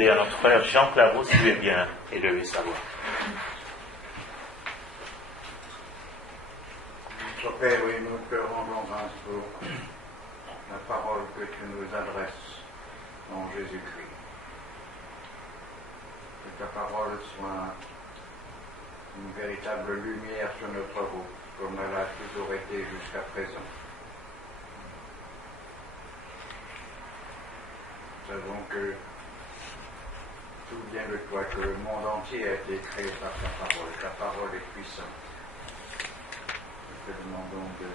demander à notre frère Jean Claveau s'il veut bien élever sa voix. Notre Père, oui, nous te rendons grâce pour la parole que tu nous adresses en Jésus-Christ. Que ta parole soit une véritable lumière sur notre route, comme elle a toujours été jusqu'à présent. Nous savons que tout vient de toi, que le monde entier a été créé par ta parole. Ta parole est puissante. Nous te demandons de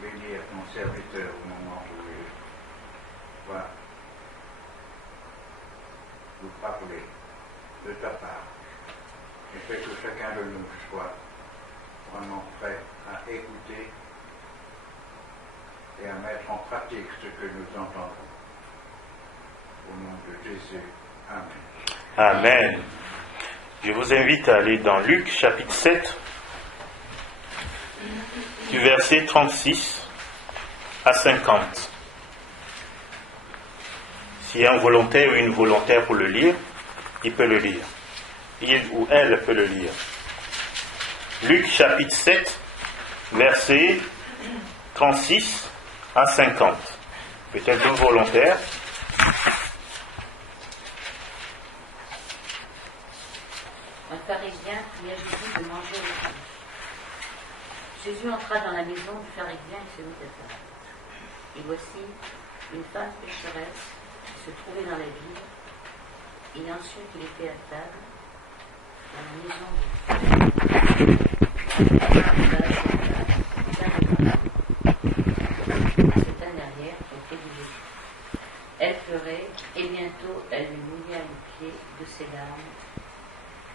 bénir ton serviteur au moment où il va nous parler de ta part. Et fais que chacun de nous soit vraiment prêt à écouter et à mettre en pratique ce que nous entendons. Au nom de Jésus. Amen. Amen. Je vous invite à aller dans Luc chapitre 7, du verset 36 à 50. S'il y a un volontaire ou une volontaire pour le lire, il peut le lire. Il ou elle peut le lire. Luc chapitre 7, verset 36 à 50. Peut-être un volontaire. Un pharisien pria Jésus de manger avec lui. Jésus entra dans la maison du pharisien et se mit à table. Et voici une femme pécheresse qui se trouvait dans la ville. Ayant su qu'il était à table dans la maison du cette dernière auprès de Jésus. Elle pleurait et bientôt elle lui mouilla les pieds de ses larmes,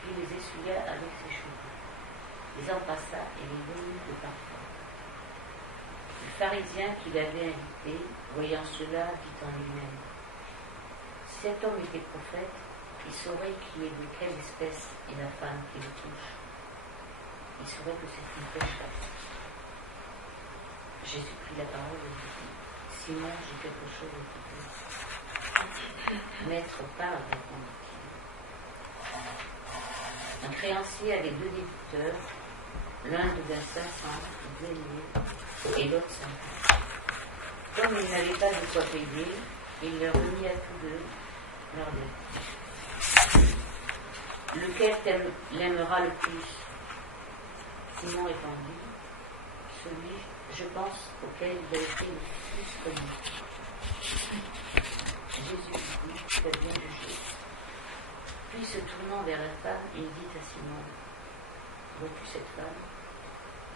puis les essuya avec ses cheveux, les embrassa et les vomit de parfum. Le pharisien qui l'avait invité, voyant cela, dit en lui-même: si cet homme était prophète, il saurait qui est de quelle espèce est la femme qui le touche. Il saurait que c'est une pécheresse. Jésus prit la parole et dit: Simon, j'ai quelque chose à te dire. Maître, parle, répondit-il. Un créancier avait 2 débiteurs, l'un devint 500 deniers et l'autre 50. Comme il n'avait pas de quoi payer, il leur remit à tous deux leur dette. Lequel l'aimera le plus? Simon répondit: celui, je pense, auquel il a été le plus connu. Jésus dit: tu as bien jugé. Puis se tournant vers la femme, il dit à Simon: vois-tu cette femme?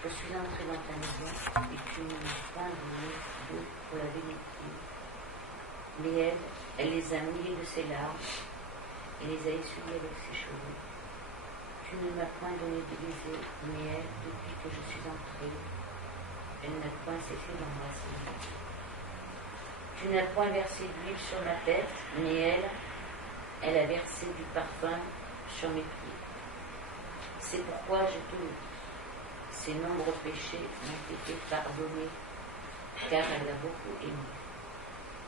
Je suis entré dans ta maison et tu ne m'as point donné d'eau pour laver mes pieds. Mais elle les a mouillés de ses larmes et les a essuyés avec ses cheveux. Tu ne m'as point donné de baiser, mais elle, depuis que je suis entré, elle n'a point cessé d'embrasser. Tu n'as point versé d'huile sur ma tête, mais elle a versé du parfum sur mes pieds. C'est pourquoi je te le dis, ses nombreux péchés m'ont été pardonnés, car elle a beaucoup aimé.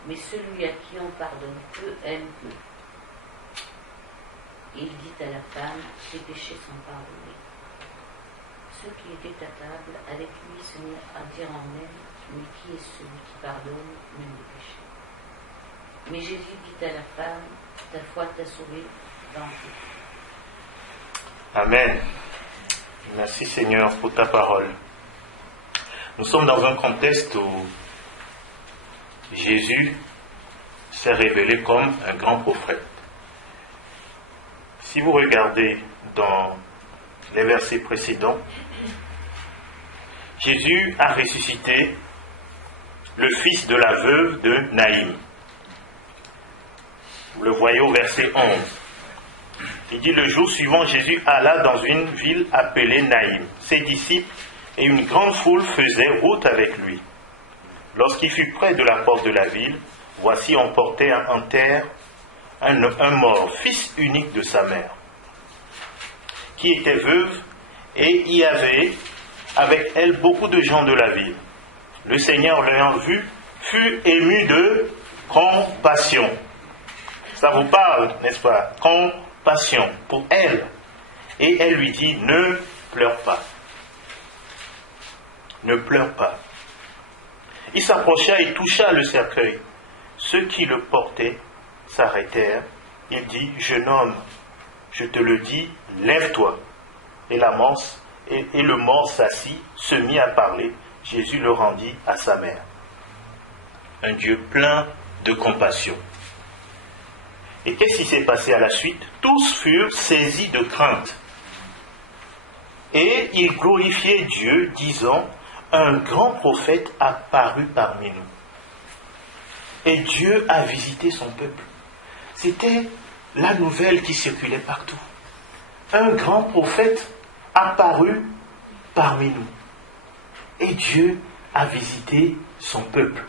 Mais celui à qui on pardonne peu aime peu. Et il dit à la femme: tes péchés sont pardonnés. Ceux qui étaient à table avec lui se mirent à dire en même: mais qui est celui qui pardonne même les péchés? Mais Jésus dit à la femme: ta foi t'a sauvée, va en paix. Amen. Merci Seigneur pour ta parole. Nous sommes dans un contexte où Jésus s'est révélé comme un grand prophète. Si vous regardez dans les versets précédents, Jésus a ressuscité le fils de la veuve de Naïm. Vous le voyez au verset 11. Il dit: le jour suivant, Jésus alla dans une ville appelée Naïm. Ses disciples et une grande foule faisaient route avec lui. Lorsqu'il fut près de la porte de la ville, voici on portait en terre un mort, fils unique de sa mère, qui était veuve, et il y avait avec elle beaucoup de gens de la ville. Le Seigneur, l'ayant vu, fut ému de compassion Ça vous parle, n'est-ce pas? Compassion pour elle. Et elle lui dit, ne pleure pas. Ne pleure pas. Il s'approcha et toucha le cercueil. Ceux qui le portaient s'arrêtèrent. Il dit, jeune homme, je te le dis, lève-toi. Et le mort s'assit, se mit à parler. Jésus le rendit à sa mère. Un Dieu plein de compassion. Et qu'est-ce qui s'est passé à la suite? Tous furent saisis de crainte. Et ils glorifiaient Dieu, disant, un grand prophète a paru parmi nous. Et Dieu a visité son peuple. C'était la nouvelle qui circulait partout. Un grand prophète a paru parmi nous. Et Dieu a visité son peuple.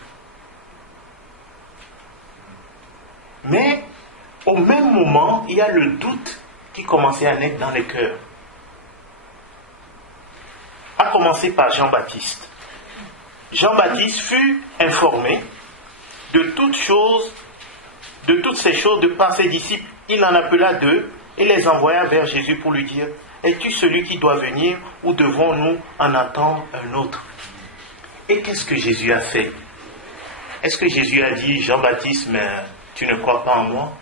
Mais, au même moment, il y a le doute qui commençait à naître dans les cœurs. A commencer par Jean-Baptiste. Jean-Baptiste fut informé de toutes ces choses de par ses disciples. Il en appela 2 et les envoya vers Jésus pour lui dire, es-tu celui qui doit venir ou devons-nous en attendre un autre? Et qu'est-ce que Jésus a fait? Est-ce que Jésus a dit, Jean-Baptiste, mais tu ne crois pas en moi?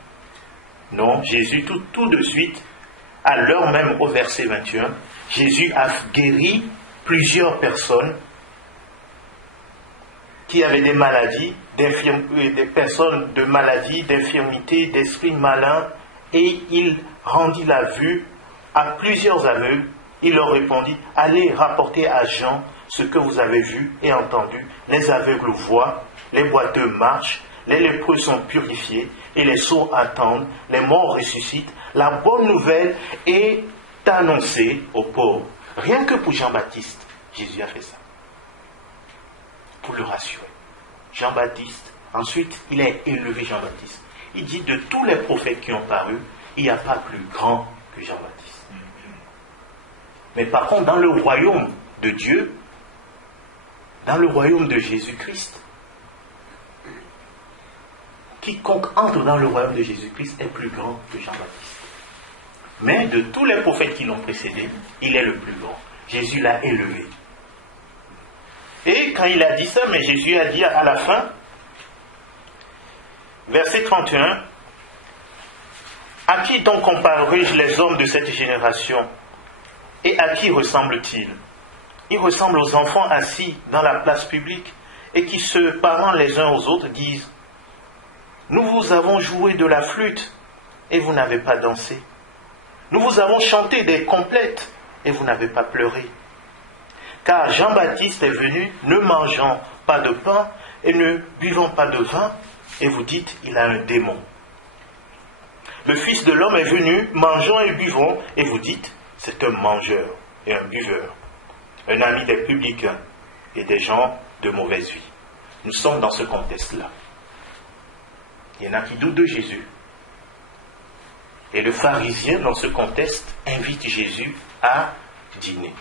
Non, Jésus tout de suite, à l'heure même au verset 21, Jésus a guéri plusieurs personnes qui avaient des maladies, des personnes de maladies, d'infirmités, d'esprits malins, et il rendit la vue à plusieurs aveugles. Il leur répondit, allez rapporter à Jean ce que vous avez vu et entendu. Les aveugles voient, les boiteux marchent, les lépreux sont purifiés et les sourds attendent, les morts ressuscitent. La bonne nouvelle est annoncée aux pauvres. Rien que pour Jean-Baptiste, Jésus a fait ça. Pour le rassurer. Jean-Baptiste, ensuite, il a élevé Jean-Baptiste. Il dit, de tous les prophètes qui ont paru, il n'y a pas plus grand que Jean-Baptiste. Mais par contre, dans le royaume de Dieu, dans le royaume de Jésus-Christ, quiconque entre dans le royaume de Jésus-Christ est plus grand que Jean-Baptiste. Mais de tous les prophètes qui l'ont précédé, il est le plus grand. Jésus l'a élevé. Et quand il a dit ça, mais Jésus a dit à la fin, verset 31, à qui donc comparerai-je les hommes de cette génération? Et à qui ressemble-t-il? Il ressemble aux enfants assis dans la place publique et qui, se parlant les uns aux autres, disent, nous vous avons joué de la flûte et vous n'avez pas dansé. Nous vous avons chanté des complètes et vous n'avez pas pleuré. Car Jean-Baptiste est venu ne mangeant pas de pain et ne buvant pas de vin, et vous dites, il a un démon. Le Fils de l'homme est venu mangeant et buvant, et vous dites, c'est un mangeur et un buveur, un ami des publicains et des gens de mauvaise vie. Nous sommes dans ce contexte-là. Il y en a qui doutent de Jésus. Et le pharisien, dans ce contexte, invite Jésus à dîner.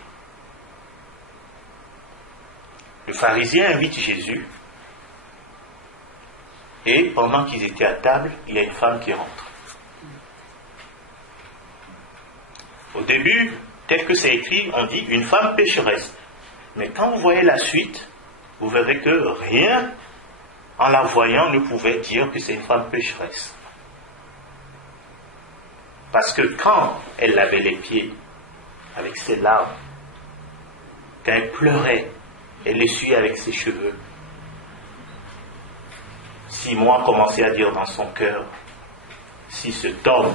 Le pharisien invite Jésus, et pendant qu'ils étaient à table, il y a une femme qui rentre. Au début, tel que c'est écrit, on dit une femme pécheresse. Mais quand vous voyez la suite, vous verrez que rien, en la voyant, ne pouvait dire que c'est une femme pécheresse. Parce que quand elle lavait les pieds avec ses larmes, quand elle pleurait, elle essuyait avec ses cheveux, Simon a commencé à dire dans son cœur, si cet homme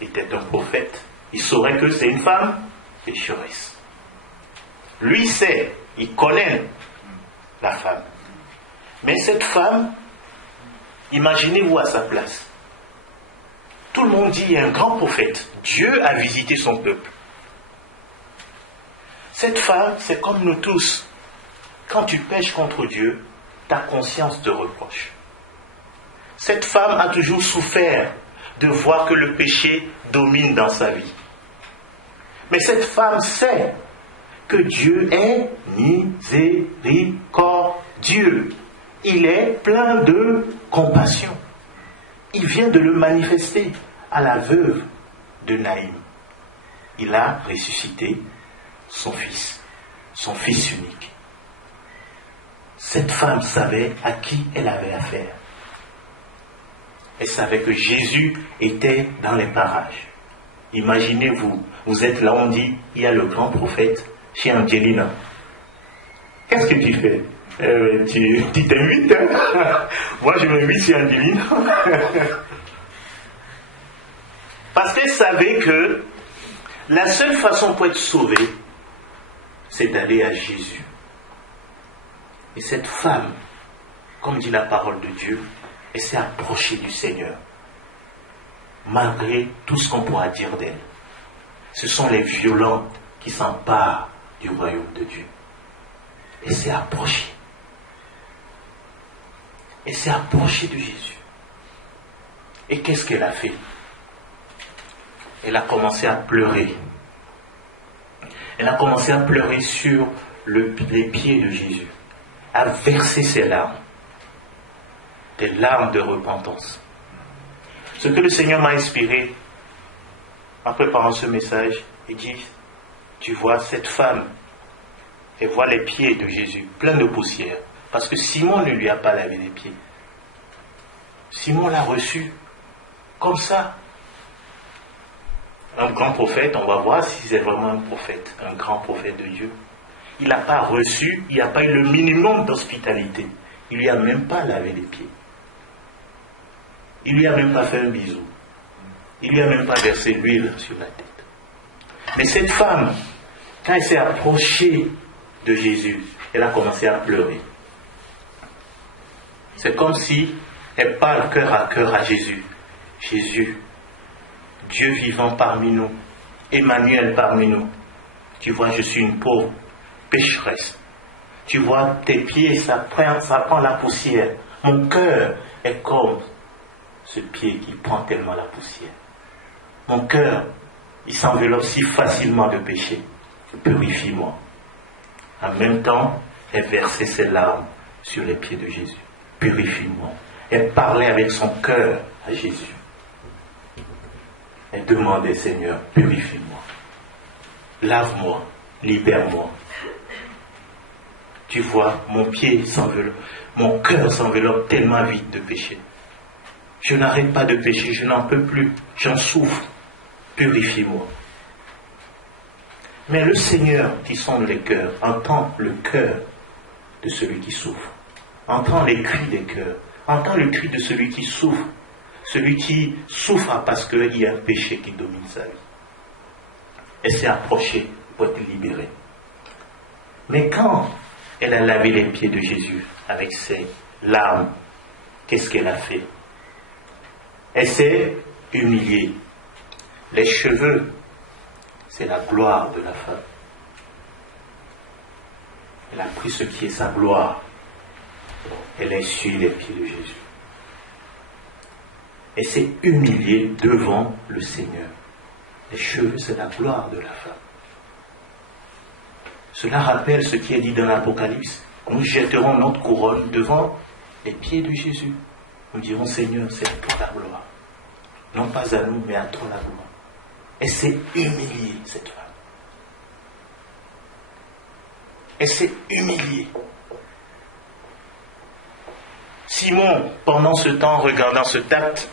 était un prophète, il saurait que c'est une femme pécheresse. Lui sait, il connaît la femme. Mais cette femme, imaginez-vous à sa place. Tout le monde dit, il y a un grand prophète. Dieu a visité son peuple. Cette femme, c'est comme nous tous. Quand tu pèches contre Dieu, ta conscience te reproche. Cette femme a toujours souffert de voir que le péché domine dans sa vie. Mais cette femme sait que Dieu est miséricordieux. Il est plein de compassion. Il vient de le manifester à la veuve de Naïm. Il a ressuscité son fils unique. Cette femme savait à qui elle avait affaire. Elle savait que Jésus était dans les parages. Imaginez-vous, vous êtes là, on dit, il y a le grand prophète chez Angelina. Qu'est-ce que tu fais? Tu t'invites, hein? Moi, je m'invite chez Angelina. Parce qu'elle savait que la seule façon pour être sauvé, c'est d'aller à Jésus. Et cette femme, comme dit la parole de Dieu, elle s'est approchée du Seigneur, malgré tout ce qu'on pourra dire d'elle. Ce sont les violents qui s'emparent du royaume de Dieu. Elle s'est approchée. Elle s'est approchée de Jésus. Et qu'est-ce qu'elle a fait? Elle a commencé à pleurer. Elle a commencé à pleurer sur les pieds de Jésus, à verser ses larmes, des larmes de repentance. Ce que le Seigneur m'a inspiré en préparant ce message, il dit, tu vois cette femme, elle voit les pieds de Jésus pleins de poussière, parce que Simon ne lui a pas lavé les pieds. Simon l'a reçu comme ça. Un grand prophète, on va voir si c'est vraiment un prophète, un grand prophète de Dieu. Il n'a pas reçu, il n'a pas eu le minimum d'hospitalité. Il ne lui a même pas lavé les pieds. Il ne lui a même pas fait un bisou. Il ne lui a même pas versé l'huile sur la tête. Mais cette femme, quand elle s'est approchée de Jésus, elle a commencé à pleurer. C'est comme si elle parle cœur à Jésus. Jésus, Dieu vivant parmi nous, Emmanuel parmi nous. Tu vois, je suis une pauvre pécheresse. Tu vois, tes pieds, ça prend la poussière. Mon cœur est comme ce pied qui prend tellement la poussière. Mon cœur, il s'enveloppe si facilement de péché. Purifie-moi. En même temps, elle versait ses larmes sur les pieds de Jésus. Purifie-moi. Elle parlait avec son cœur à Jésus. Elle demandait, Seigneur, purifie-moi. Lave-moi. Libère-moi. Tu vois, mon pied s'enveloppe, mon cœur s'enveloppe tellement vite de péché. Je n'arrête pas de pécher, je n'en peux plus, j'en souffre. Purifie-moi. Mais le Seigneur qui sonde les cœurs entend le cœur de celui qui souffre, entend les cris des cœurs, entend le cri de celui qui souffre parce qu'il y a un péché qui domine sa vie. Elle s'est approchée pour être libérée. Mais quand elle a lavé les pieds de Jésus avec ses larmes, qu'est-ce qu'elle a fait? Elle s'est humiliée. Les cheveux, c'est la gloire de la femme. Elle a pris ce qui est sa gloire. Elle a essuyé les pieds de Jésus. Elle s'est humiliée devant le Seigneur. Les cheveux, c'est la gloire de la femme. Cela rappelle ce qui est dit dans l'Apocalypse. Nous jetterons notre couronne devant les pieds de Jésus. Nous dirons, Seigneur, c'est à toi la gloire. Non pas à nous, mais à toi la gloire. Elle s'est humiliée, cette femme. Elle s'est humiliée. Simon, pendant ce temps, regardant cet acte,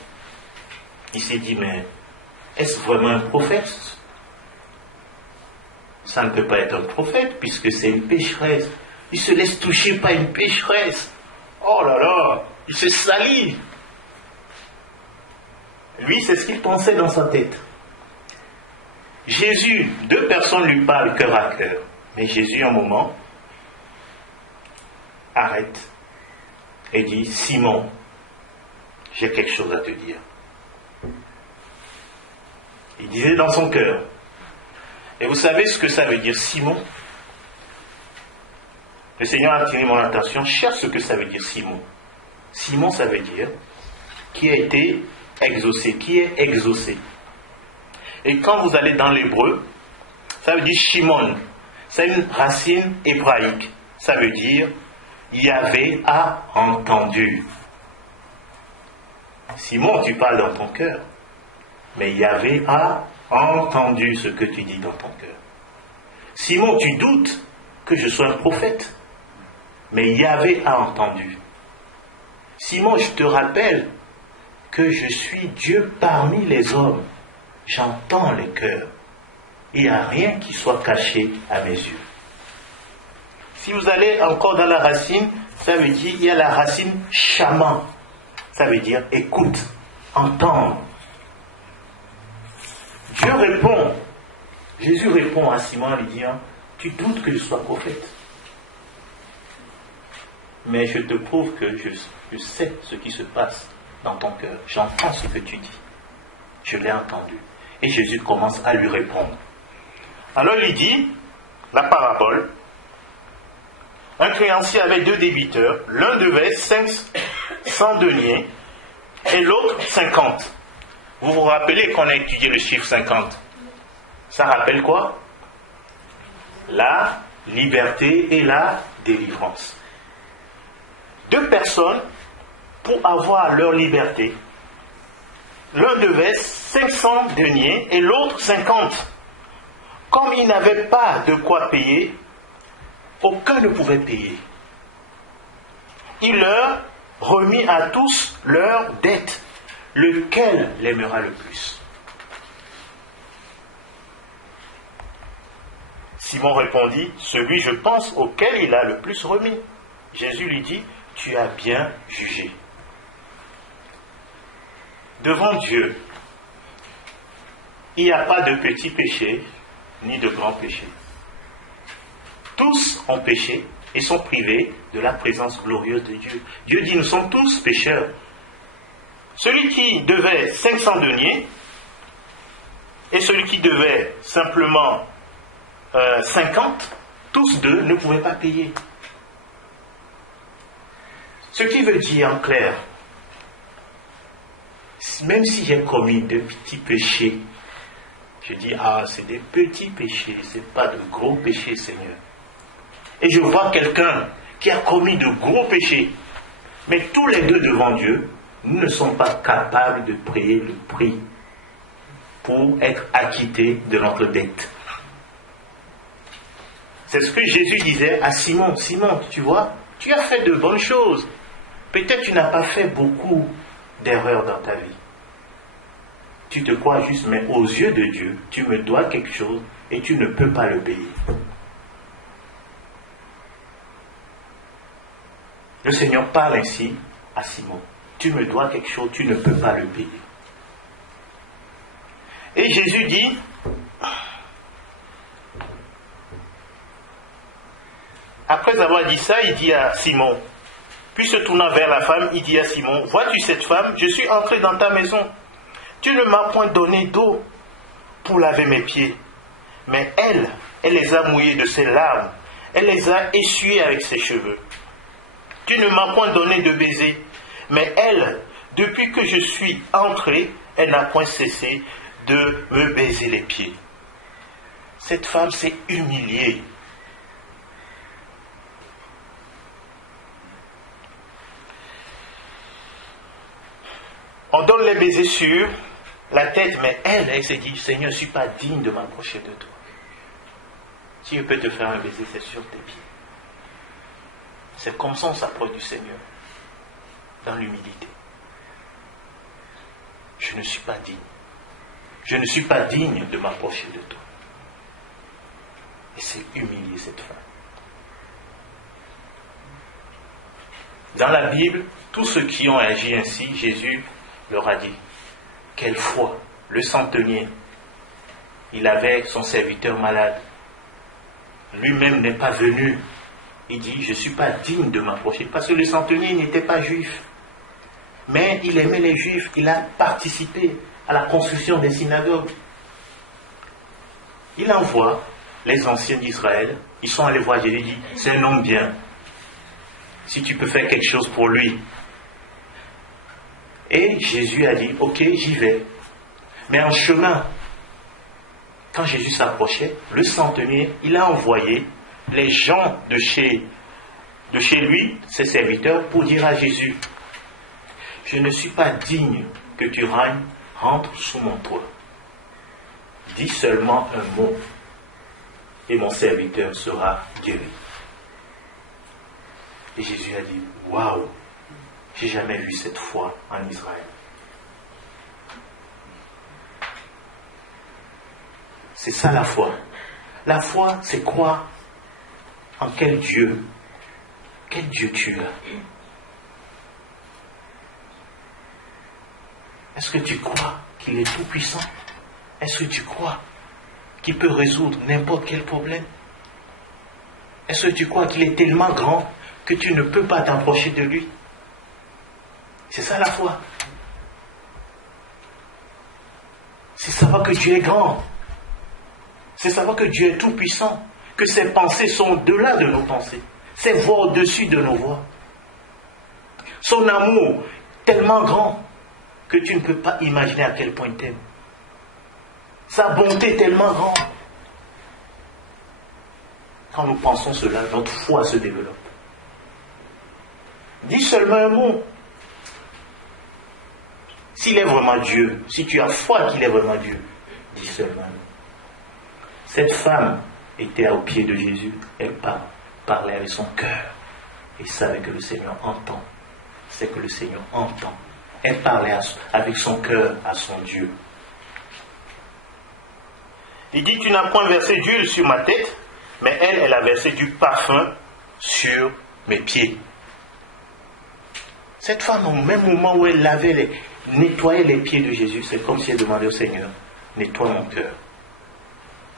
il s'est dit, mais est-ce vraiment un prophète? Ça ne peut pas être un prophète, puisque c'est une pécheresse. Il se laisse toucher par une pécheresse. Oh là là, il se salit. Lui, c'est ce qu'il pensait dans sa tête. Jésus, deux personnes lui parlent cœur à cœur. Mais Jésus, un moment, arrête et dit, Simon, j'ai quelque chose à te dire. Il disait dans son cœur. Et vous savez ce que ça veut dire, Simon? Le Seigneur a attiré mon attention. Cherche ce que ça veut dire, Simon. Simon, ça veut dire qui a été exaucé, qui est exaucé. Et quand vous allez dans l'hébreu, ça veut dire Shimon. C'est une racine hébraïque. Ça veut dire Yahvé a entendu. Simon, tu parles dans ton cœur. Mais Yahvé a entendu ce que tu dis dans ton cœur. Simon, tu doutes que je sois un prophète. Mais Yahvé a entendu. Simon, je te rappelle que je suis Dieu parmi les hommes. J'entends les cœurs. Il n'y a rien qui soit caché à mes yeux. Si vous allez encore dans la racine, ça veut dire, il y a la racine chaman. Ça veut dire écoute, entendre. Dieu répond. Jésus répond à Simon en lui disant, tu doutes que je sois prophète. Mais je te prouve que je sais ce qui se passe dans ton cœur. J'entends ce que tu dis. Je l'ai entendu. Et Jésus commence à lui répondre. Alors il dit, la parabole, un créancier avait 2 débiteurs, l'un devait 500 deniers et l'autre 50. Vous vous rappelez qu'on a étudié le chiffre 50? Ça rappelle quoi? La liberté et la délivrance. 2 personnes, pour avoir leur liberté, l'un devait 500 deniers et l'autre 50. Comme ils n'avaient pas de quoi payer, aucun ne pouvait payer. Il leur remit à tous leurs dettes. Lequel l'aimera le plus? Simon répondit, celui, je pense, auquel il a le plus remis. Jésus lui dit, tu as bien jugé. Devant Dieu, il n'y a pas de petits péchés, ni de grands péchés. Tous ont péché et sont privés de la présence glorieuse de Dieu. Dieu dit, nous sommes tous pécheurs. Celui qui devait 500 deniers et celui qui devait simplement 50, tous 2 ne pouvaient pas payer. Ce qui veut dire en clair, même si j'ai commis de petits péchés, je dis, c'est des petits péchés, c'est pas de gros péchés, Seigneur. Et je vois quelqu'un qui a commis de gros péchés, mais tous les 2 devant Dieu, nous ne sommes pas capables de payer le prix pour être acquittés de notre dette. C'est ce que Jésus disait à Simon. Simon, tu vois, tu as fait de bonnes choses. Peut-être tu n'as pas fait beaucoup d'erreurs dans ta vie. Tu te crois juste, mais aux yeux de Dieu, tu me dois quelque chose et tu ne peux pas le payer. Le Seigneur parle ainsi à Simon. Tu me dois quelque chose, tu ne peux pas le payer. Et Jésus dit, après avoir dit ça, il dit à Simon, puis se tournant vers la femme, il dit à Simon, vois-tu cette femme, je suis entré dans ta maison. Tu ne m'as point donné d'eau pour laver mes pieds, mais elle les a mouillés de ses larmes, elle les a essuyés avec ses cheveux. Tu ne m'as point donné de baiser, mais elle, depuis que je suis entré, elle n'a point cessé de me baiser les pieds. Cette femme s'est humiliée. On donne les baisers sur la tête, mais elle s'est dit, Seigneur, je ne suis pas digne de m'approcher de toi. Si je peux te faire un baiser, c'est sur tes pieds. C'est comme ça on s'approche du Seigneur, dans l'humilité. Je ne suis pas digne. Je ne suis pas digne de m'approcher de toi. Et c'est humilier cette femme. Dans la Bible, tous ceux qui ont agi ainsi, Jésus leur a dit, quelle foi, le centenier, il avait son serviteur malade. Lui-même n'est pas venu. Il dit, je ne suis pas digne de m'approcher. Parce que le centenier n'était pas juif. Mais il aimait les juifs. Il a participé à la construction des synagogues. Il envoie les anciens d'Israël. Ils sont allés voir Jésus et dit, c'est un homme bien. Si tu peux faire quelque chose pour lui. Et Jésus a dit, ok, j'y vais. Mais en chemin, quand Jésus s'approchait, le centenier, il a envoyé les gens de chez lui, ses serviteurs, pour dire à Jésus, je ne suis pas digne que tu rentres sous mon toit. Dis seulement un mot et mon serviteur sera guéri. Et Jésus a dit, waouh, j'ai jamais vu cette foi en Israël. C'est ça la foi. La foi, c'est croire en quel Dieu tu as. Est-ce que tu crois qu'il est tout puissant? Est-ce que tu crois qu'il peut résoudre n'importe quel problème? Est-ce que tu crois qu'il est tellement grand que tu ne peux pas t'approcher de lui? C'est ça la foi. C'est savoir que Dieu est grand. C'est savoir que Dieu est tout puissant. Que ses pensées sont au-delà de nos pensées. Ses voix au-dessus de nos voix. Son amour tellement grand que tu ne peux pas imaginer à quel point il t'aime. Sa bonté tellement grande. Quand nous pensons cela, notre foi se développe. Dis seulement un mot. S'il est vraiment Dieu, si tu as foi qu'il est vraiment Dieu, dis seulement un mot. Cette femme était au pied de Jésus. Elle parlait avec son cœur. Et savait que le Seigneur entend. C'est que le Seigneur entend. Elle parlait avec son cœur à son Dieu. Il dit, tu n'as point versé d'huile sur ma tête, mais elle a versé du parfum sur mes pieds. Cette femme, au même moment où elle nettoyait les pieds de Jésus, c'est comme si elle demandait au Seigneur, nettoie mon cœur,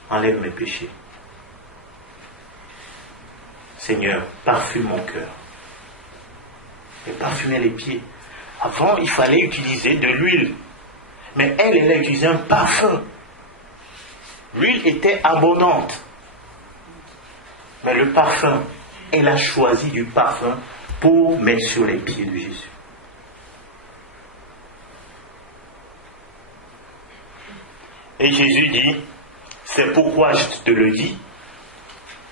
enlève mes péchés. Seigneur, parfume mon cœur. Et parfumer les pieds. Avant, il fallait utiliser de l'huile. Mais elle a utilisé un parfum. L'huile était abondante. Mais le parfum, elle a choisi du parfum pour mettre sur les pieds de Jésus. Et Jésus dit, c'est pourquoi je te le dis,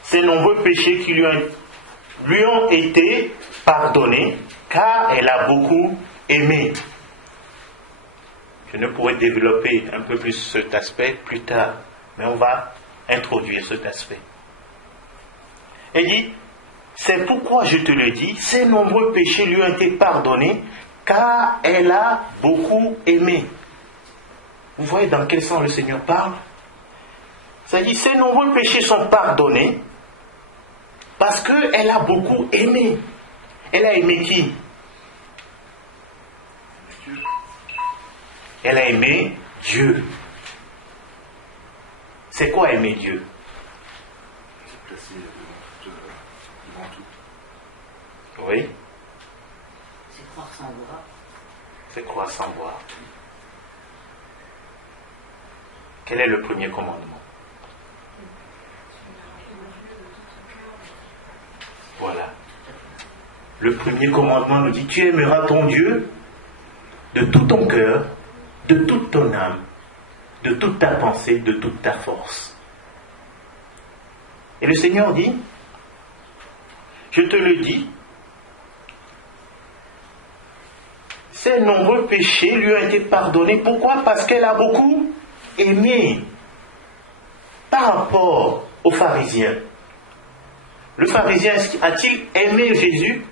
ces nombreux péchés qui lui ont été pardonnés, car elle a beaucoup aimé. Je ne pourrais développer un peu plus cet aspect plus tard, mais on va introduire cet aspect. Elle dit, c'est pourquoi je te le dis, ces nombreux péchés lui ont été pardonnés, car elle a beaucoup aimé. Vous voyez dans quel sens le Seigneur parle? Ça dit, ces nombreux péchés sont pardonnés, parce qu'elle a beaucoup aimé. Elle a aimé qui? Elle a aimé Dieu. C'est quoi aimer Dieu? Oui. C'est croire sans voir. C'est croire sans voir. Quel est le premier commandement? Voilà. Le premier commandement nous dit, tu aimeras ton Dieu de tout ton cœur, de toute ton âme, de toute ta pensée, de toute ta force. Et le Seigneur dit, je te le dis, ses nombreux péchés lui ont été pardonnés. Pourquoi? Parce qu'elle a beaucoup aimé. Par rapport aux pharisiens. Le pharisien a-t-il aimé Jésus?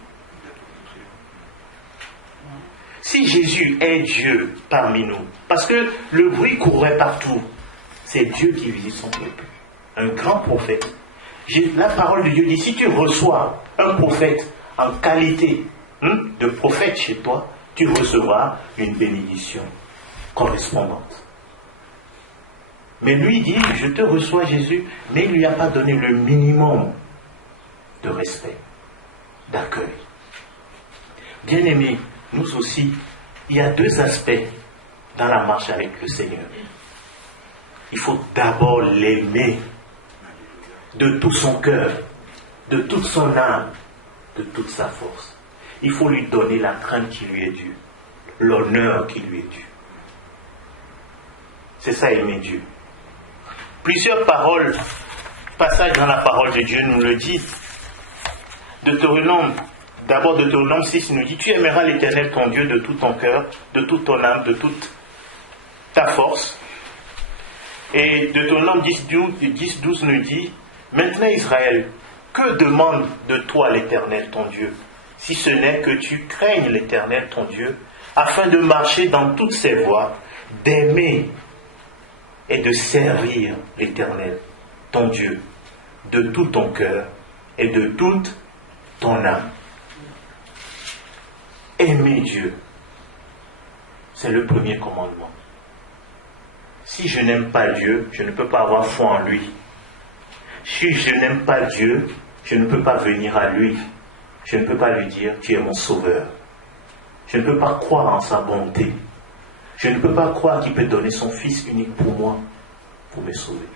Si Jésus est Dieu parmi nous, parce que le bruit courait partout, c'est Dieu qui visite son peuple. Un grand prophète. La parole de Dieu dit, si tu reçois un prophète en qualité de prophète chez toi, tu recevras une bénédiction correspondante. Mais lui dit, je te reçois Jésus, mais il ne lui a pas donné le minimum de respect, d'accueil. Bien-aimés, nous aussi, il y a deux aspects dans la marche avec le Seigneur. Il faut d'abord l'aimer de tout son cœur, de toute son âme, de toute sa force. Il faut lui donner la crainte qui lui est due, l'honneur qui lui est dû. C'est ça, aimer Dieu. Plusieurs passages dans la parole de Dieu nous le disent. Deutéronome d'abord Deutéronome 6 nous dit, tu aimeras l'Éternel ton Dieu de tout ton cœur, de toute ton âme, de toute ta force. Et Deutéronome 10-12 nous dit, maintenant Israël, que demande de toi l'Éternel ton Dieu, si ce n'est que tu craignes l'Éternel ton Dieu, afin de marcher dans toutes ses voies, d'aimer et de servir l'Éternel ton Dieu, de tout ton cœur et de toute ton âme. Aimer Dieu, c'est le premier commandement. Si je n'aime pas Dieu, je ne peux pas avoir foi en lui. Si je n'aime pas Dieu, je ne peux pas venir à lui. Je ne peux pas lui dire, tu es mon sauveur. Je ne peux pas croire en sa bonté. Je ne peux pas croire qu'il peut donner son Fils unique pour moi, pour me sauver.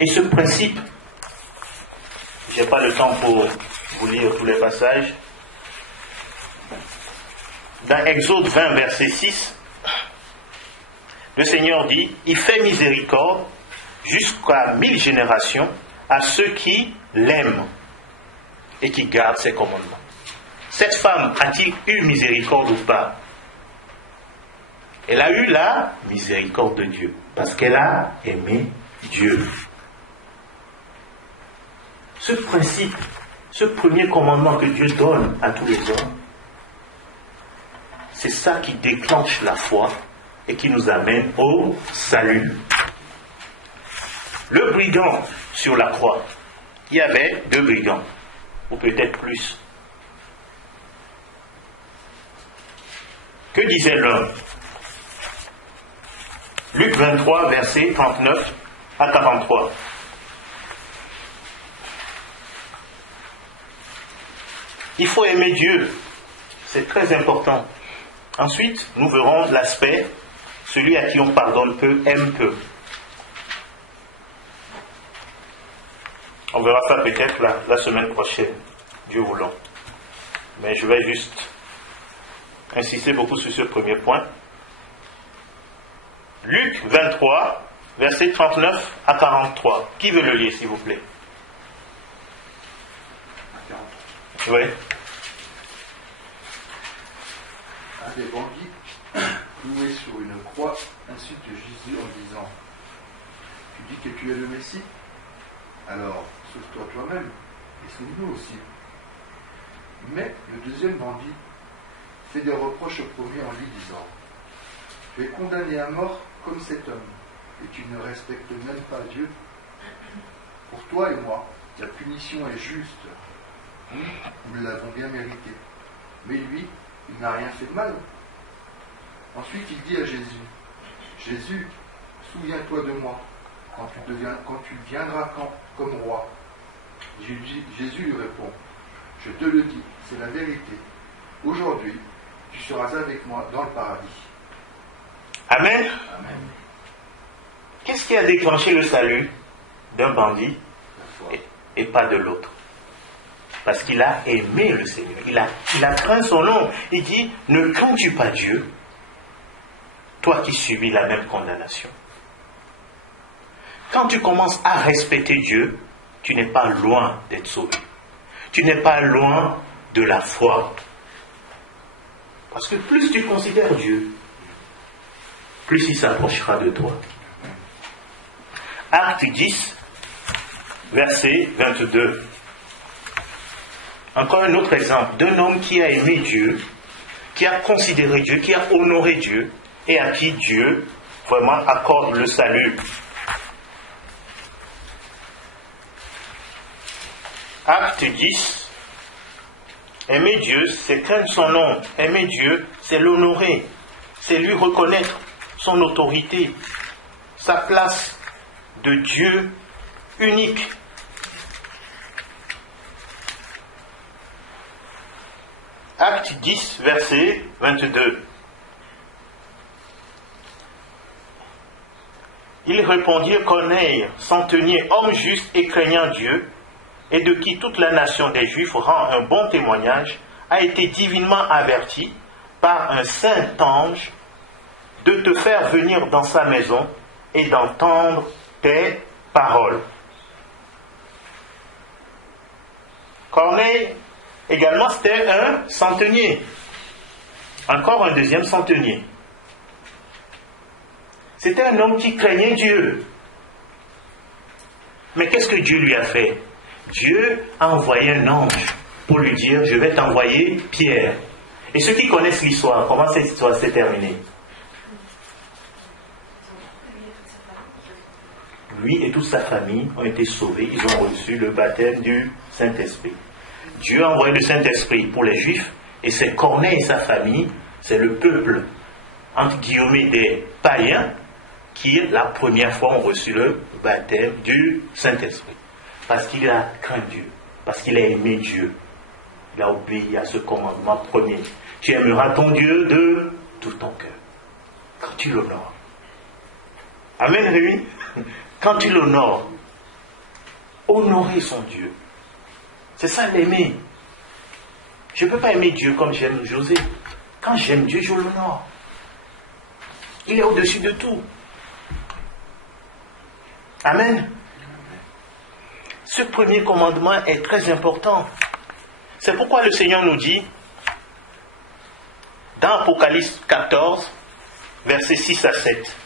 Et ce principe, je n'ai pas le temps pour vous lire tous les passages. Dans Exode 20, verset 6, le Seigneur dit, il fait miséricorde jusqu'à 1000 générations à ceux qui l'aiment et qui gardent ses commandements. Cette femme a-t-il eu miséricorde ou pas? Elle a eu la miséricorde de Dieu parce qu'elle a aimé Dieu. Ce principe, ce premier commandement que Dieu donne à tous les hommes, c'est ça qui déclenche la foi et qui nous amène au salut. Le brigand sur la croix, il y avait 2 brigands, ou peut-être plus. Que disait l'un? Luc 23, versets 39 à 43. Il faut aimer Dieu, c'est très important. Ensuite, nous verrons l'aspect, celui à qui on pardonne peu, aime peu. On verra ça peut-être la semaine prochaine, Dieu voulant. Mais je vais juste insister beaucoup sur ce premier point. Luc 23, versets 39 à 43. Qui veut le lire, s'il vous plaît? Oui. Un des bandits, cloué sur une croix, insulte Jésus en disant, tu dis que tu es le Messie? Alors, sauve-toi toi-même et sauve-nous aussi. Mais le deuxième bandit fait des reproches au premier en lui disant, tu es condamné à mort comme cet homme, et tu ne respectes même pas Dieu. Pour toi et moi, la punition est juste. Nous l'avons bien mérité. Mais lui, il n'a rien fait de mal. Ensuite, il dit à Jésus, Jésus, souviens-toi de moi, quand tu viendras comme roi. Jésus lui répond, je te le dis, c'est la vérité. Aujourd'hui, tu seras avec moi dans le paradis. Amen. Amen. Qu'est-ce qui a déclenché le salut d'un bandit et pas de l'autre? Parce qu'il a aimé le Seigneur. Il a craint son nom. Il dit, ne crains-tu pas Dieu, toi qui subis la même condamnation? Quand tu commences à respecter Dieu, tu n'es pas loin d'être sauvé. Tu n'es pas loin de la foi. Parce que plus tu considères Dieu, plus il s'approchera de toi. Acte 10, verset 22. Encore un autre exemple d'un homme qui a aimé Dieu, qui a considéré Dieu, qui a honoré Dieu, et à qui Dieu vraiment accorde le salut. Acte 10. Aimer Dieu, c'est craindre son nom. Aimer Dieu, c'est l'honorer. C'est lui reconnaître son autorité, sa place de Dieu unique. Acte 10, verset 22. Ils répondirent qu'on aille s'en tenir homme juste et craignant Dieu, et de qui toute la nation des Juifs rend un bon témoignage, a été divinement averti par un saint ange de te faire venir dans sa maison et d'entendre tes paroles. également c'était un centenier. Encore un deuxième centenier. C'était un homme qui craignait Dieu. Mais qu'est-ce que Dieu lui a fait? Dieu a envoyé un ange pour lui dire, je vais t'envoyer Pierre. Et ceux qui connaissent l'histoire, comment cette histoire s'est terminée? Lui et toute sa famille ont été sauvés, ils ont reçu le baptême du Saint-Esprit. Dieu a envoyé le Saint-Esprit pour les Juifs, et c'est Corneille et sa famille, c'est le peuple, entre guillemets, des païens, qui la première fois ont reçu le baptême du Saint-Esprit. Parce qu'il a craint Dieu, parce qu'il a aimé Dieu. Il a obéi à ce commandement premier. Tu aimeras ton Dieu de tout ton cœur. Quand tu l'honores. Amen, Rémi. Quand tu l'honores, honorer son Dieu. C'est ça l'aimer. Je ne peux pas aimer Dieu comme j'aime José. Quand j'aime Dieu, je l'honore. Il est au-dessus de tout. Amen. Ce premier commandement est très important. C'est pourquoi le Seigneur nous dit, dans Apocalypse 14, versets 6 à 7.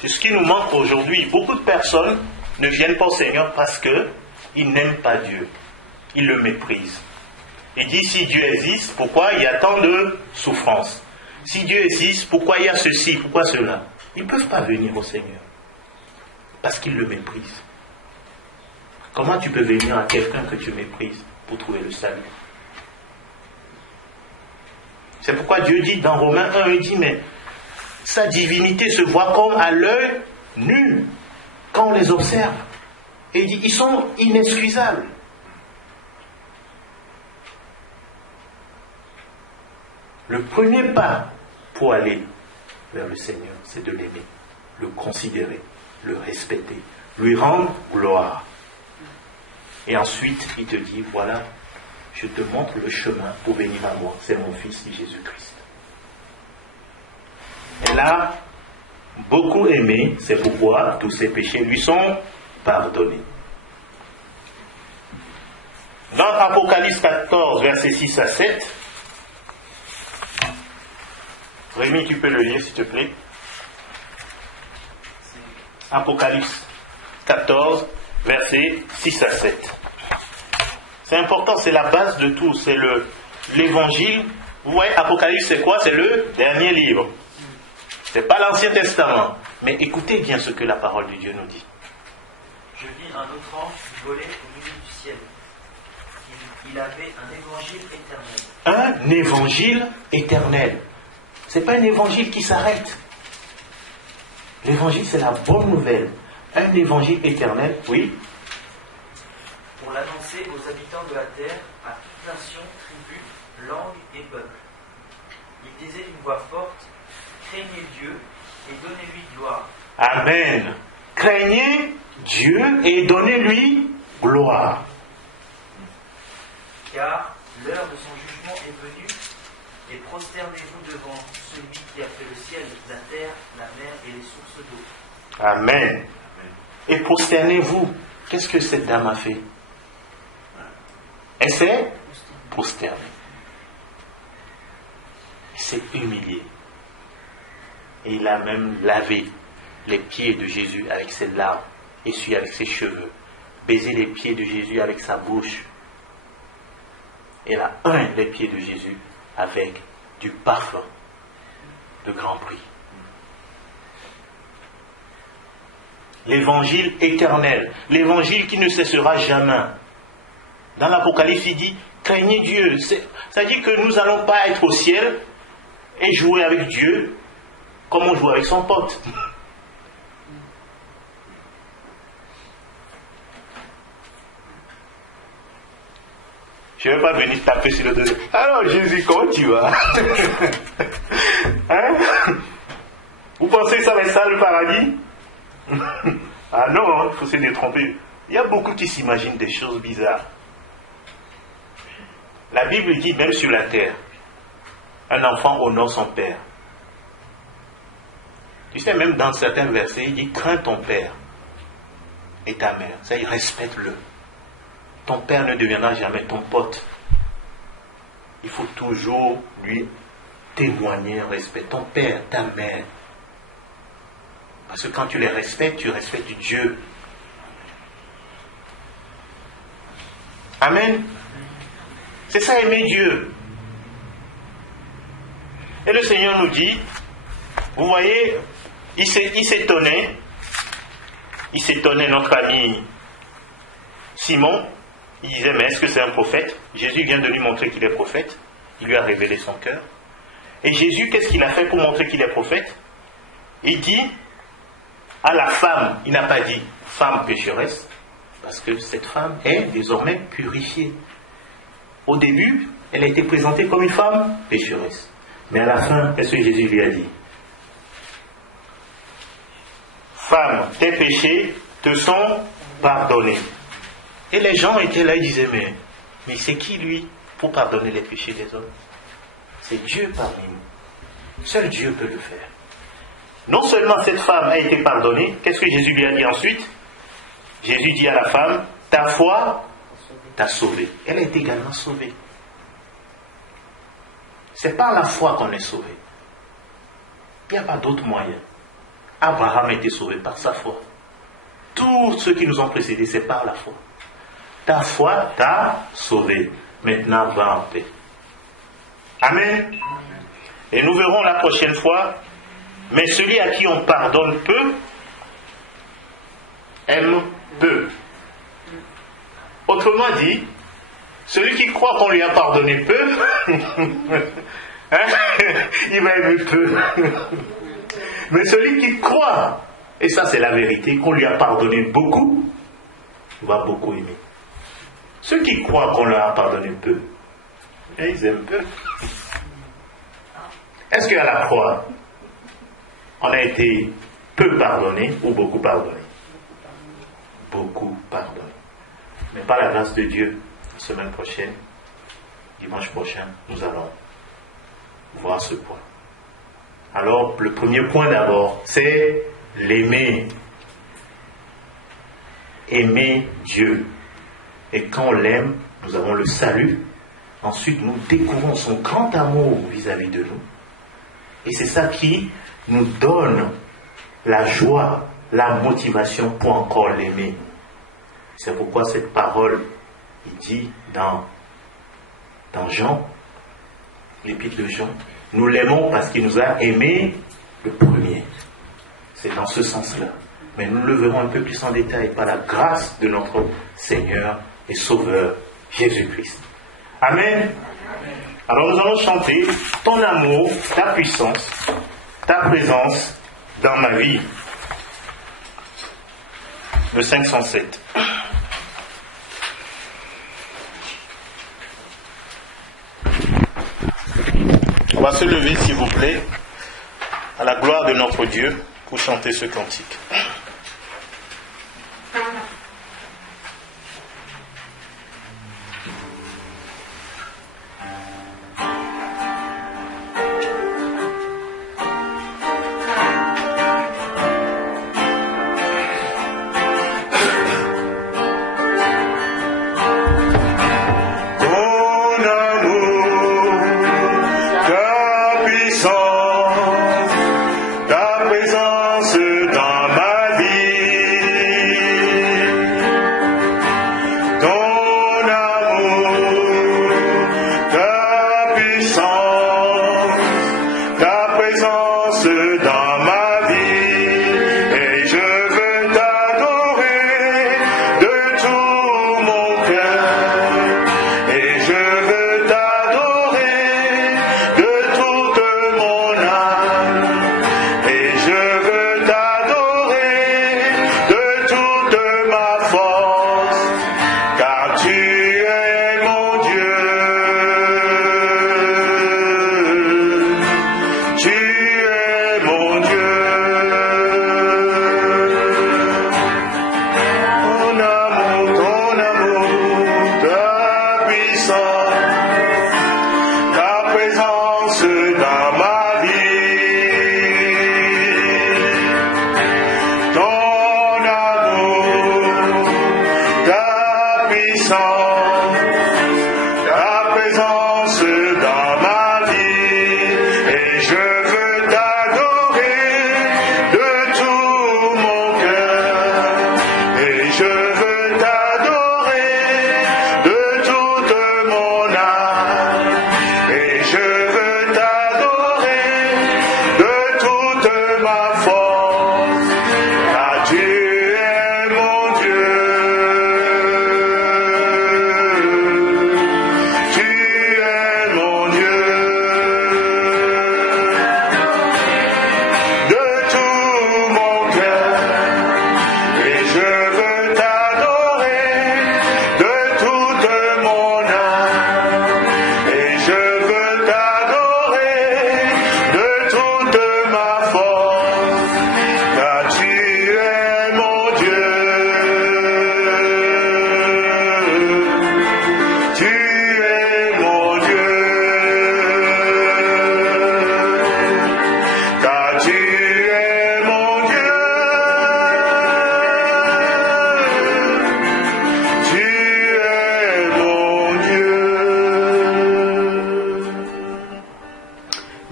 C'est ce qui nous manque aujourd'hui. Beaucoup de personnes ne viennent pas au Seigneur parce qu'ils n'aiment pas Dieu. Ils le méprisent. Ils disent, si Dieu existe, pourquoi il y a tant de souffrances? Si Dieu existe, pourquoi il y a ceci, pourquoi cela? Ils ne peuvent pas venir au Seigneur. Parce qu'ils le méprisent. Comment tu peux venir à quelqu'un que tu méprises pour trouver le salut? C'est pourquoi Dieu dit dans Romains 1, il dit, mais sa divinité se voit comme à l'œil nu quand on les observe. Et il dit, ils sont inexcusables. Le premier pas pour aller vers le Seigneur, c'est de l'aimer, le considérer, le respecter, lui rendre gloire. Et ensuite, il te dit, voilà, je te montre le chemin pour venir à moi. C'est mon Fils Jésus-Christ. Elle a beaucoup aimé, c'est pourquoi tous ses péchés lui sont pardonnés. Dans Apocalypse 14, versets 6 à 7, Rémi, tu peux le lire, s'il te plaît. Apocalypse 14, versets 6 à 7. C'est important, c'est la base de tout. C'est l'évangile. Vous voyez, Apocalypse, c'est quoi? C'est le dernier livre. Ce n'est pas l'Ancien Testament. Mais écoutez bien ce que la parole de Dieu nous dit. Je vis un autre ange voler au milieu du ciel. Il avait un évangile éternel. Un évangile éternel. Ce n'est pas un évangile qui s'arrête. L'évangile, c'est la bonne nouvelle. Un évangile éternel, oui. Pour l'annoncer aux habitants de la terre, à toute nation, tribu, langue et peuple. Il disait d'une voix forte, craignez Dieu et donnez-lui gloire. Amen. Craignez Dieu et donnez-lui gloire. Car l'heure de son jugement est venue, et prosternez-vous devant celui qui a fait le ciel, la terre, la mer et les sources d'eau. Amen. Et prosternez-vous. Qu'est-ce que cette dame a fait? Elle s'est prosternée. Elle s'est humiliée. Et il a même lavé les pieds de Jésus avec ses larmes, essuyé avec ses cheveux, baisé les pieds de Jésus avec sa bouche. Elle a oint les pieds de Jésus avec du parfum de grand prix. L'évangile éternel, l'évangile qui ne cessera jamais. Dans l'Apocalypse, il dit, craignez Dieu. C'est-à-dire que nous n'allons pas être au ciel et jouer avec Dieu comme on joue avec son pote. Je ne vais pas venir taper sur le dos. Alors Jésus, comment tu vas? Hein? Vous pensez que ça va être ça le paradis? Ah non, il faut se détromper. Il y a beaucoup qui s'imaginent des choses bizarres. La Bible dit même sur la terre, un enfant honore son père. Tu sais, même dans certains versets, il dit crains ton père et ta mère. Ça, il respecte-le. Ton père ne deviendra jamais ton pote. Il faut toujours lui témoigner un respect. Ton père, ta mère. Parce que quand tu les respectes, tu respectes Dieu. Amen. C'est ça, aimer Dieu. Et le Seigneur nous dit, vous voyez, il s'étonnait, notre ami Simon. Il disait, mais est-ce que c'est un prophète? Jésus vient de lui montrer qu'il est prophète. Il lui a révélé son cœur. Et Jésus, qu'est-ce qu'il a fait pour montrer qu'il est prophète? Il dit à la femme, il n'a pas dit femme pécheresse, parce que cette femme est désormais purifiée. Au début, elle a été présentée comme une femme pécheresse. Mais à la fin, qu'est-ce que Jésus lui a dit? Femme, tes péchés te sont pardonnés. Et les gens étaient là, ils disaient, mais c'est qui lui pour pardonner les péchés des hommes? C'est Dieu parmi nous. Seul Dieu peut le faire. Non seulement cette femme a été pardonnée, qu'est-ce que Jésus lui a dit ensuite? Jésus dit à la femme, ta foi t'a sauvée. Elle a été également sauvée. C'est par la foi qu'on est sauvé. Il n'y a pas d'autre moyen. Abraham a été sauvé par sa foi. Tous ceux qui nous ont précédés, c'est par la foi. Ta foi t'a sauvé. Maintenant, va en paix. Amen. Et nous verrons la prochaine fois. Mais celui à qui on pardonne peu, aime peu. Autrement dit, celui qui croit qu'on lui a pardonné peu, il va aimer peu. Mais celui qui croit, et ça c'est la vérité, qu'on lui a pardonné beaucoup, va beaucoup aimer. Ceux qui croient qu'on leur a pardonné peu, ils aiment peu. Est-ce qu'à la croix, on a été peu pardonné ou beaucoup pardonné? Beaucoup pardonné. Mais par la grâce de Dieu, la semaine prochaine, dimanche prochain, nous allons voir ce point. Alors, le premier point d'abord, c'est l'aimer. Aimer Dieu. Et quand on l'aime, nous avons le salut. Ensuite, nous découvrons son grand amour vis-à-vis de nous. Et c'est ça qui nous donne la joie, la motivation pour encore l'aimer. C'est pourquoi cette parole, il dit dans Jean, l'épître de Jean, nous l'aimons parce qu'il nous a aimés le premier. C'est dans ce sens-là. Mais nous le verrons un peu plus en détail par la grâce de notre Seigneur et Sauveur Jésus-Christ. Amen. Alors nous allons chanter ton amour, ta puissance, ta présence dans ma vie. Le 507. On va se lever, s'il vous plaît, à la gloire de notre Dieu, pour chanter ce cantique. Ta présence dans ma vie.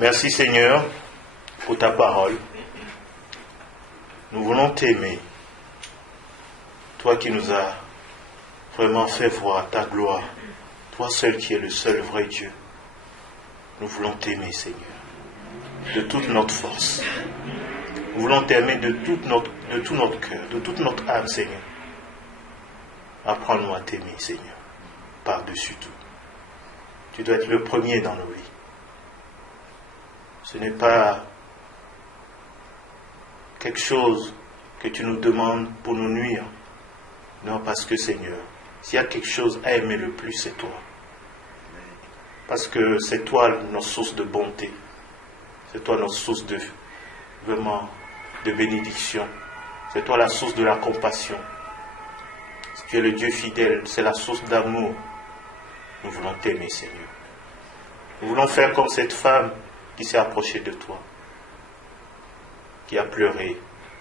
Merci Seigneur pour ta parole. Nous voulons t'aimer. Toi qui nous as vraiment fait voir ta gloire. Toi seul qui es le seul vrai Dieu. Nous voulons t'aimer Seigneur. De toute notre force. Nous voulons t'aimer de tout notre cœur, de toute notre âme Seigneur. Apprends-nous à t'aimer Seigneur. Par-dessus tout. Tu dois être le premier dans nos vies. Ce n'est pas quelque chose que tu nous demandes pour nous nuire. Non, parce que Seigneur, s'il y a quelque chose à aimer le plus, c'est toi. Parce que c'est toi notre source de bonté. C'est toi notre source de bénédiction. C'est toi la source de la compassion. Si tu es le Dieu fidèle, c'est la source d'amour. Nous voulons t'aimer, Seigneur. Nous voulons faire comme cette femme qui s'est approchée de toi, qui a pleuré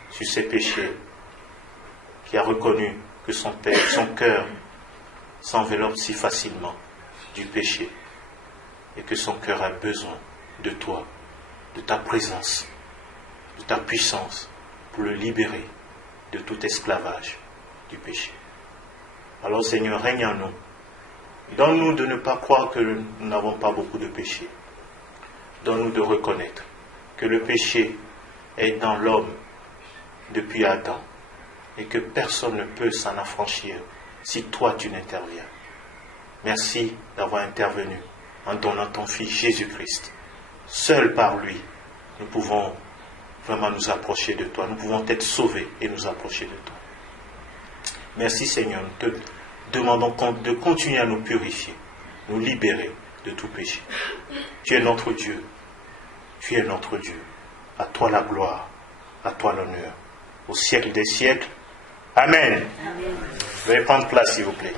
sur ses péchés, qui a reconnu que son cœur s'enveloppe si facilement du péché et que son cœur a besoin de toi, de ta présence, de ta puissance pour le libérer de tout esclavage du péché. Alors Seigneur, règne en nous. Donne-nous de ne pas croire que nous n'avons pas beaucoup de péchés. Donne-nous de reconnaître que le péché est dans l'homme depuis Adam et que personne ne peut s'en affranchir si toi tu n'interviens. Merci d'avoir intervenu en donnant ton Fils Jésus-Christ. Seul par lui, nous pouvons vraiment nous approcher de toi. Nous pouvons être sauvés et nous approcher de toi. Merci Seigneur, nous te demandons de continuer à nous purifier, nous libérer de tout péché. Tu es notre Dieu. Tu es notre Dieu. À toi la gloire, à toi l'honneur. Au siècle des siècles. Amen. Amen. Veuillez prendre place s'il vous plaît.